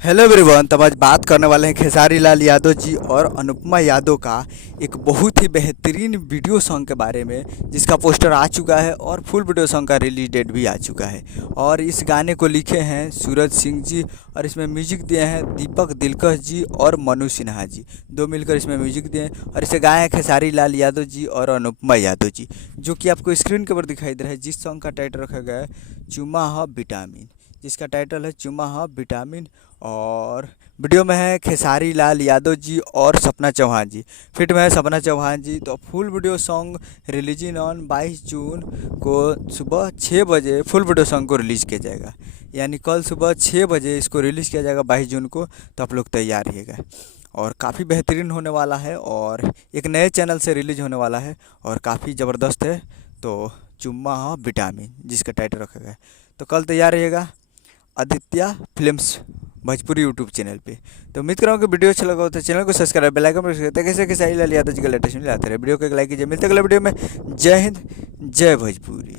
Hello everyone. तब आज बात करने वाले हैं खेसारी लाल यादव जी और अनुपमा यादव का एक बहुत ही बेहतरीन वीडियो सॉन्ग के बारे में, जिसका पोस्टर आ चुका है और फुल वीडियो सॉन्ग का रिलीज डेट भी आ चुका है। और इस गाने को लिखे हैं सूरज सिंह जी और इसमें म्यूजिक दिए हैं दीपक दिलकश जी और मनु सिन्हा जी, दो मिलकर इसमें म्यूजिक दिए हैं। और इसे गाए हैं खेसारी लाल यादव जी और अनुपमा यादव जी, जो कि आपको स्क्रीन के ऊपर दिखाई दे रहा है। जिस सॉन्ग का टाइटल रखा गया है चुमा ह विटामिन, जिसका टाइटल है चुमा ह विटामिन। और वीडियो में है खेसारी लाल यादव जी और सपना चौहान जी, फिट में है सपना चौहान जी। तो full video song releasing on 22 जून को सुबह 6 बजे फुल वीडियो सॉन्ग को रिलीज़ किया जाएगा, यानी कल सुबह 6 बजे इसको रिलीज़ किया जाएगा 22 जून को। तो आप लोग तैयार रहिएगा और काफ़ी बेहतरीन होने वाला है और एक नए चैनल से रिलीज होने वाला है और काफ़ी ज़बरदस्त है। तो चुम्मा ह विटामिन जिसका टाइटल रखा गया है। तो कल तैयार रहिएगा Aditya films Bhojpuri YouTube channel पे। तो उम्मीद कर रहा हूँ कि वीडियो अच्छा लगा हो तो चैनल को सब्सक्राइब, बेल आइकन प्रेस करते कैसे खेसारी लाल यादव जी का लेटेस्ट मिल आते रहे। वीडियो को एक लाइक कीजिए। मिलते अगले वीडियो में। जय हिंद, जय भोजपुरी।